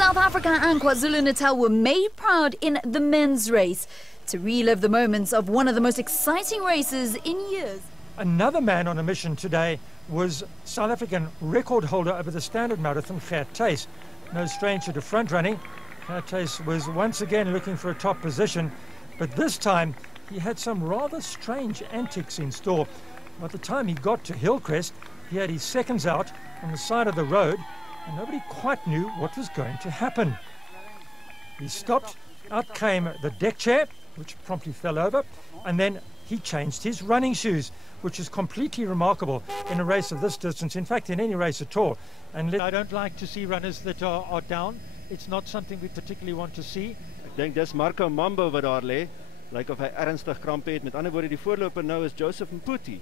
South Africa and KwaZulu-Natal were made proud in the men's race to relive the moments of one of the most exciting races in years. Another man on a mission today was South African record holder over the standard marathon, Gert Thys. No stranger to front running. Gert Thys was once again looking for a top position, but this time he had some rather strange antics in store. By the time he got to Hillcrest, he had his seconds out on the side of the road, and nobody quite knew what was going to happen. He stopped, out came the deck chair, which promptly fell over, and then he changed his running shoes, which is completely remarkable in a race of this distance, in fact in any race at all. And I don't like to see runners that are down. It's not something we particularly want to see. Ek dink dis Marco Mambo wat daar lê, lyk of hy ernstig kramp het. Met ander woorde, die voorloper nou is Joseph Mputi,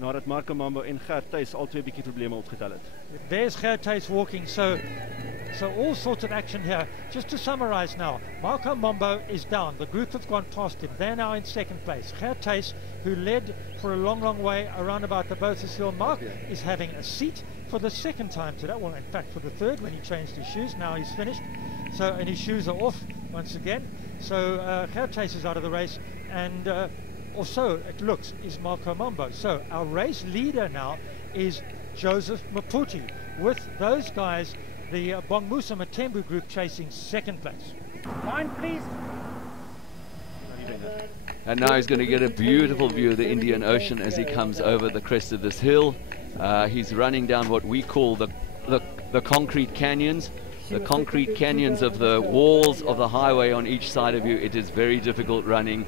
nadat Marco Mambo en Gert Thys al twee bietjie probleme opgetel het. There's Gert Thys walking, so all sorts of action here. Just to summarize now, Marco Mambo is down. The group have gone past him. They're now in second place. Gert Thys, who led for a long way around about the Botha's Hill mark, is having a seat for the second time today. Well, in fact, for the third when he changed his shoes. Now he's finished. So, and his shoes are off once again. So Gert Thys is out of the race, and also it looks is Marco Mambo. So our race leader now is Joseph Mputi, with those guys, the Bongmusa Matembu group, chasing second place. Line, please. And now he's going to get a beautiful view of the Indian Ocean as he comes over the crest of this hill. He's running down what we call the concrete canyons. The concrete canyons of the walls of the highway on each side of you. It is very difficult running.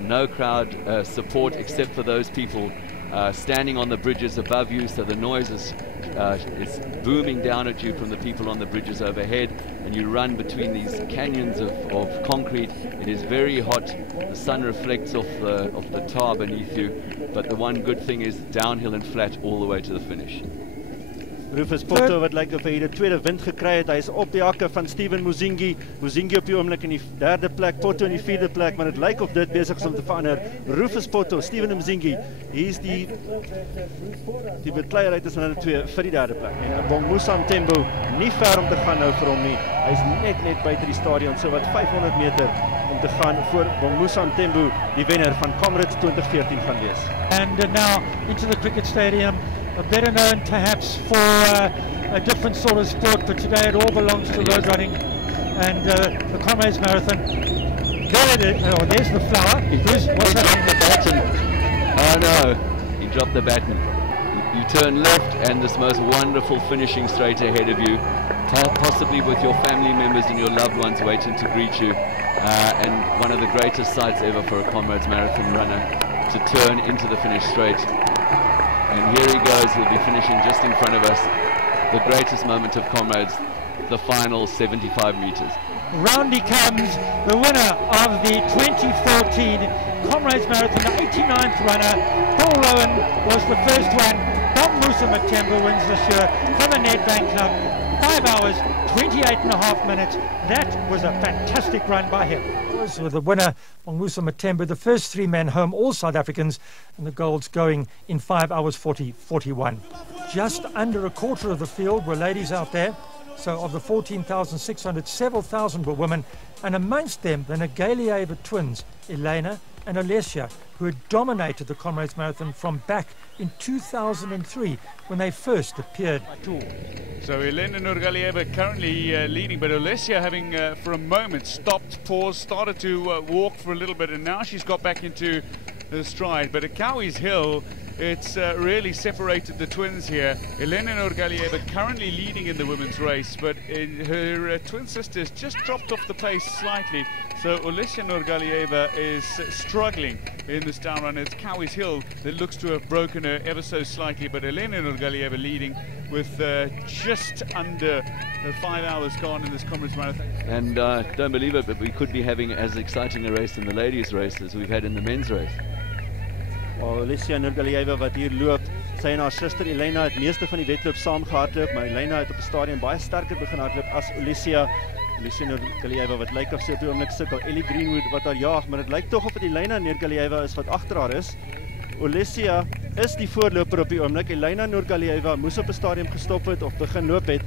No crowd support except for those people standing on the bridges above you, so the noise is booming down at you from the people on the bridges overhead, and you run between these canyons of concrete. It is very hot. The sun reflects off the tar beneath you, but the one good thing is downhill and flat all the way to the finish. Rufus Potto wat lyk of hy die tweede wind gekry het. Hy is op die hakke van Steven Muzingi. Muzingi op die oomblik in die derde plek, Potto in die vierde plek, maar dit lyk of dit besig is om te verander. Rufus Potto, Steven Muzingi, hier is die bekleierheid tussen hulle twee vir die derde plek. En Bongmusa Matembu nie ver om te gaan nou vir hom nie. Hy is net buite die stadion, so wat 500 meter om te gaan voor Bongmusa Matembu, die wenner van Comrades 2014 gaan wees. And now into the cricket stadium. Better known perhaps for a different sort of sport, but today it all belongs to road running and the Comrades Marathon. There's the flower. Bruce, what's happening? The baton. Oh no, he dropped the baton. You turn left and this most wonderful finishing straight ahead of you, possibly with your family members and your loved ones waiting to greet you, and one of the greatest sights ever for a Comrades Marathon runner to turn into the finish straight. And here he goes, he'll be finishing just in front of us. The greatest moment of Comrades, the final 75 meters. Round he comes, the winner of the 2014 Comrades Marathon, the 89th runner. Paul Rowan was the first one. Bongmusa Matembu wins this year from the Nedbank Club. 5 hours, 28.5 minutes. That was a fantastic run by him. With the winner, Bongmusa Matembu, the first three men home, all South Africans, and the golds going in 5 hours 40:41. Just under a quarter of the field were ladies out there. So of the 14,600, several thousand were women, and amongst them the Ngalieva twins, Elena and Alessia, who had dominated the Comrades Marathon from back in 2003 when they first appeared. So Elena Ngalieva currently leading, but Alessia having for a moment stopped, paused, started to walk for a little bit, and now she's got back into the stride. But at Cowie's Hill, it's really separated the twins here. Elena Ngalieva currently leading in the women's race, but her twin sisters just dropped off the pace slightly. So Alessia Ngalieva is struggling in this down run. It's Cowie's Hill that looks to have broken her ever so slightly, but Elena Ngalieva leading with just under 5 hours gone in this Comrades Marathon. And don't believe it, but we could be having as exciting a race in the ladies' race as we've had in the men's race. Alessia Ngalieva wat hier loop, sy en haar suster Elena het meeste van die wedloop saam gehardloop, maar Elena het op die stadion baie sterker begin hardloop as Alessia. Alessia Ngalieva wat lyk of sy op die oomblik sukkel. Ellie Greenwood wat haar jaag, maar dit lyk tog of dit Elena Ngalieva is wat agter haar is. Alessia is die voorloper op die oomblik. Elena Ngalieva moes op die stadion gestop het of begin loop het.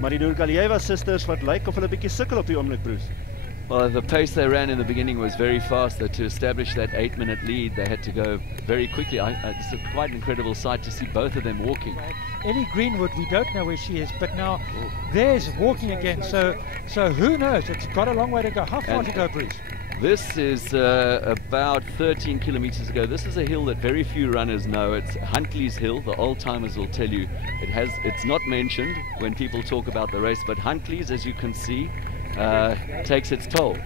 Maar die Nurgalieva sisters wat lyk of hulle bietjie sukkel op die oomblik, Bruce. Well, the pace they ran in the beginning was very fast. That to establish that 8-minute lead, they had to go very quickly. It's a quite an incredible sight to see both of them walking. Ellie Greenwood, we don't know where she is, but now there's walking again. So who knows? It's got a long way to go. How far to go, Bruce? This is about 13 kilometers ago. This is a hill that very few runners know. It's Huntley's Hill. The old timers will tell you it's not mentioned when people talk about the race, but Huntley's, as you can see, takes its toll.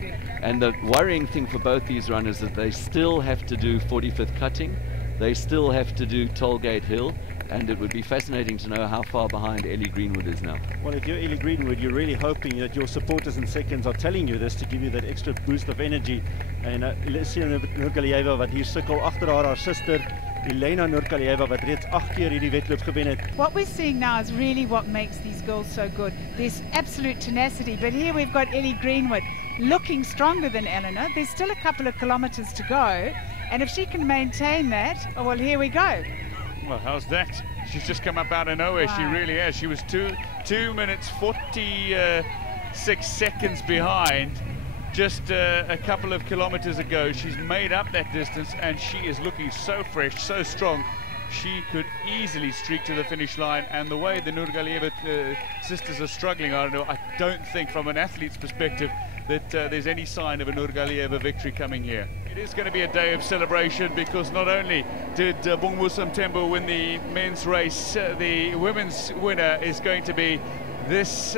And the worrying thing for both these runners is they still have to do 45th cutting, they still have to do Tollgate Hill, and it would be fascinating to know how far behind Ellie Greenwood is now. Well, if you're Ellie Greenwood, you're really hoping that your supporters in seconds are telling you this to give you that extra boost of energy. And Alicia Nurgalieva wat hier sukkel agter haar suster Elena Nurgalieva wat reeds 8 keer hierdie wedloop gewen het. What we're seeing now is really what makes these girls so good. There's absolute tenacity, but here we've got Ellie Greenwood looking stronger than Eleanor. There's still a couple of kilometers to go, and if she can maintain that, oh, well, here we go. Well, how's that? She's just come up out of nowhere. Wow. She really has. She was 2 minutes 46 seconds behind just a couple of kilometers ago. She's made up that distance, and she is looking so fresh, so strong. She could easily streak to the finish line, and the way the Nurgalieva sisters are struggling, I don't think from an athlete's perspective that there's any sign of a Nurgalieva victory coming here. It is going to be a day of celebration, because not only did Bongmusa Mthembu win the men's race, the women's winner is going to be this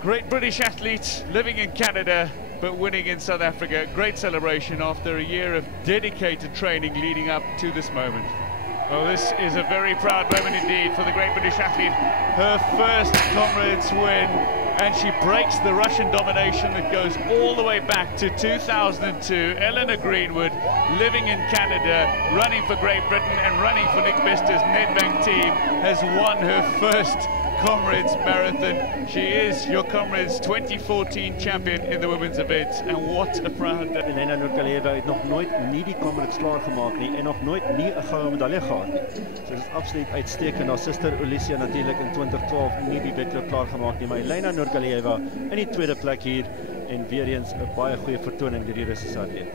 great British athlete living in Canada but winning in South Africa. Great celebration after a year of dedicated training leading up to this moment. Well, this is a very proud moment indeed for the great British athlete. Her first Comrades win, and she breaks the Russian domination that goes all the way back to 2002. Eleanor Greenwood, living in Canada, running for Great Britain and running for Nick Bester's Nedbank team, has won her first Comrades marathon. She is your Comrades 2014 champion in the women's event, and what a proud day. Elena Nurgalieva het nog nooit nie die Comrades klaar gemaak nie en nog nooit nie 'n goue medalje gehad nie. So dit is absoluut uitstekend. Haar suster Alicia natuurlik in 2012 nie die wedloop klaar gemaak nie, maar Elena Nurgalieva in die tweede plek hier en weer eens 'n baie goeie vertoning deur die Russiese atleet.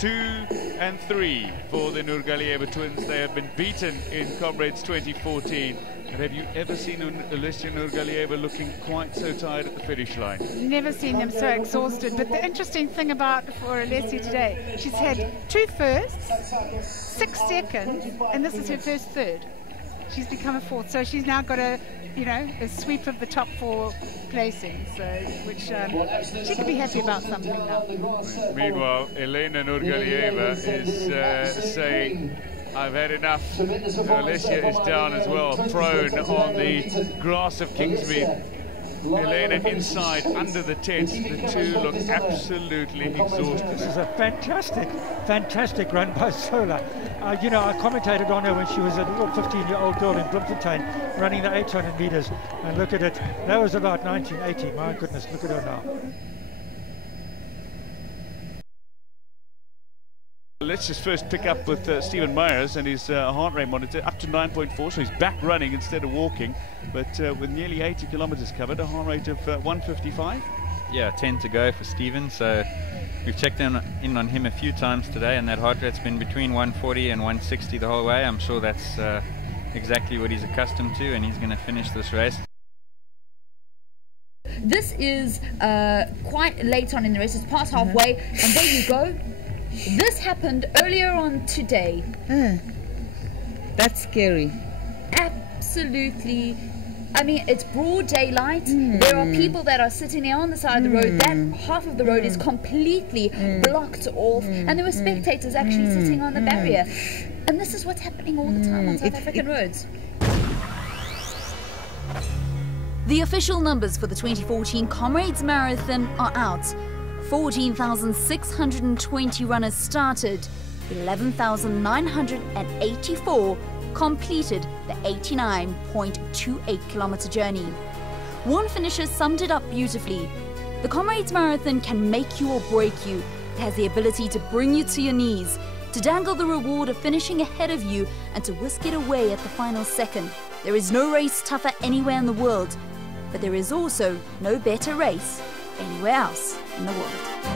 2 and 3 for the Nurgalieva twins. They have been beaten in Comrades 2014. And have you ever seen Alicia Nurgalieva looking quite so tired at the finish line? Never seen them so exhausted. But the interesting thing for Alicia today, she's had 2 firsts, 6 seconds, and this is her first third. She's become a 4th, so she's now got a sweep of the top 4 placings, so which she could be happy about something now. Meanwhile, Elena Nurgalieva is saying, I've had enough. Alicia is down as well, prone on the grass of Kingsmead. Elena inside, under the tent. The two look absolutely exhausted. This is a fantastic run by Sola. I commentated on her when she was a little 15-year-old girl in Bloemfontein running the 800 meters. And look at it. That was about 1980. My goodness, look at her now. Let's just first pick up with Stephen Myers and his heart rate monitor, up to 9.4, so he's back running instead of walking, but with nearly 80 kilometers covered, a heart rate of 155. Yeah, 10 to go for Stephen, so we've checked in on him a few times today, and that heart rate's been between 140 and 160 the whole way. I'm sure that's exactly what he's accustomed to, and he's going to finish this race. This is quite late on in the race, it's past halfway, and there you go. This happened earlier on today. That's scary. Absolutely. I mean, it's broad daylight. There are people that are sitting there on the side of the road. That half of the road is completely blocked off. And there were spectators actually sitting on the barrier. And this is what's happening all the time on South African roads. The official numbers for the 2014 Comrades Marathon are out. 14,620 runners started, 11,984 completed the 89.28 kilometer journey. One finisher summed it up beautifully. The Comrades Marathon can make you or break you. It has the ability to bring you to your knees. to dangle the reward of finishing ahead of you and to whisk it away at the final second. There is no race tougher anywhere in the world, but there is also no better race anywhere else in the world.